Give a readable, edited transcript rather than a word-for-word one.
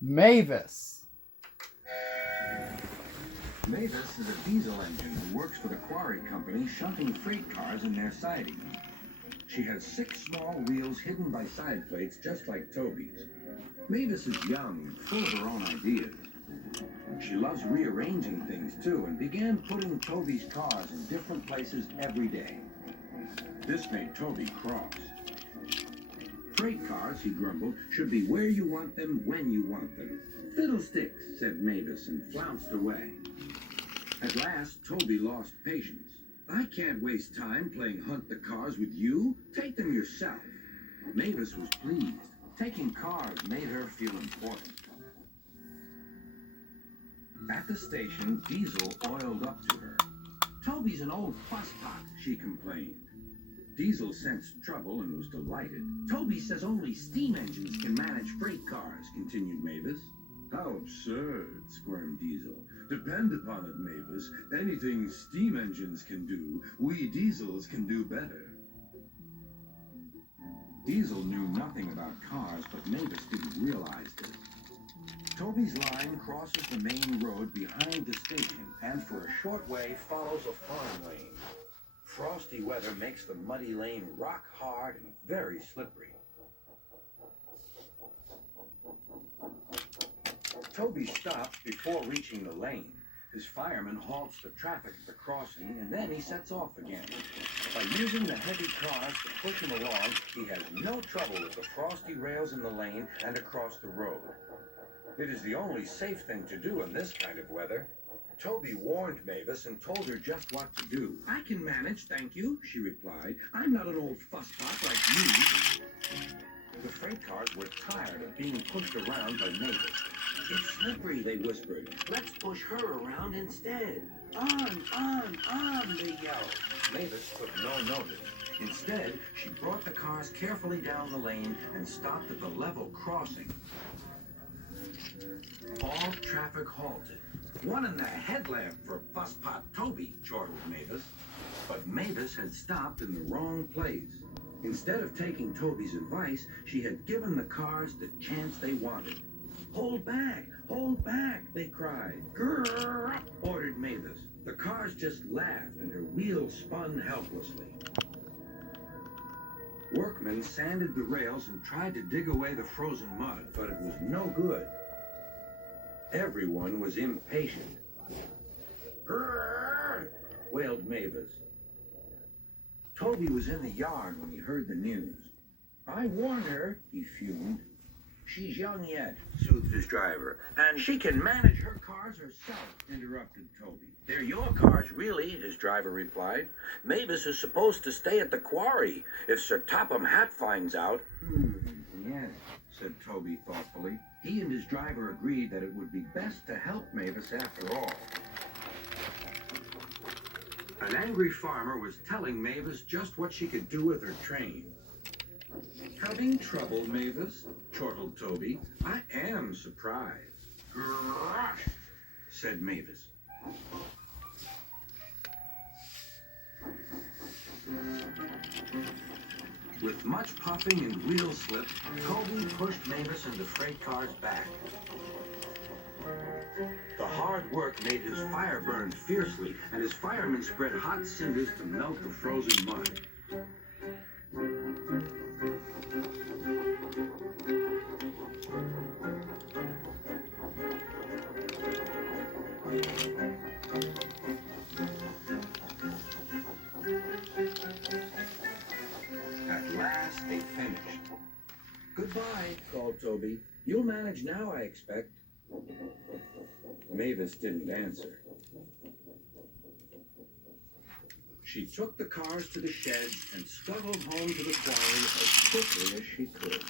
Mavis. Mavis is a diesel engine who works for the quarry company shunting freight cars in their siding. She has 6 small wheels hidden by side plates just like Toby's. Mavis is young and full of her own ideas. She loves rearranging things too and began putting Toby's cars in different places every day. This made Toby cross. Freight cars, he grumbled, should be where you want them, when you want them. Fiddlesticks, said Mavis and flounced away. At last, Toby lost patience. I can't waste time playing hunt the cars with you. Take them yourself. Mavis was pleased. Taking cars made her feel important. At the station, Diesel oiled up to her. Toby's an old fusspot, she complained. Diesel sensed trouble and was delighted. Toby says only steam engines can manage freight cars, continued Mavis. How absurd, squirmed Diesel. Depend upon it, Mavis. Anything steam engines can do, we diesels can do better. Diesel knew nothing about cars, but Mavis didn't realize this. Toby's line crosses the main road behind the station and for a short way follows a farm lane. Frosty weather makes the muddy lane rock hard and very slippery. Toby stops before reaching the lane. His fireman halts the traffic at the crossing, and then he sets off again. By using the heavy cars to push him along, he has no trouble with the frosty rails in the lane and across the road. It is the only safe thing to do in this kind of weather. Toby warned Mavis and told her just what to do. I can manage, thank you, she replied. I'm not an old fusspot like you. The freight cars were tired of being pushed around by Mavis. It's slippery, they whispered. Let's push her around instead. On, they yelled. Mavis took no notice. Instead, she brought the cars carefully down the lane and stopped at the level crossing. All traffic halted. One in the headlamp for fusspot Toby, chortled Mavis. But Mavis had stopped in the wrong place. Instead of taking Toby's advice, she had given the cars the chance they wanted. Hold back, they cried. Grrr, ordered Mavis. The cars just laughed and her wheels spun helplessly. Workmen sanded the rails and tried to dig away the frozen mud, but it was no good. Everyone was impatient. Grrr, wailed Mavis. Toby was in the yard when he heard the news. I warned her, he fumed. She's young yet, soothed his driver, and she can manage her cars herself, interrupted Toby. They're your cars, really, his driver replied. Mavis is supposed to stay at the quarry. If Sir Topham Hatt finds out... Yes, said Toby thoughtfully. He and his driver agreed that it would be best to help Mavis after all. An angry farmer was telling Mavis just what she could do with her train. Having trouble, Mavis? Chortled Toby. I am surprised. Gosh, said Mavis. With much puffing and wheel slip, Toby pushed Mavis and the freight cars back. The hard work made his fire burn fiercely, and his firemen spread hot cinders to melt the frozen mud. At last, they finished. Goodbye, called Toby. You'll manage now, I expect. Mavis didn't answer. She took the cars to the sheds and scuttled home to the quarry as quickly as she could.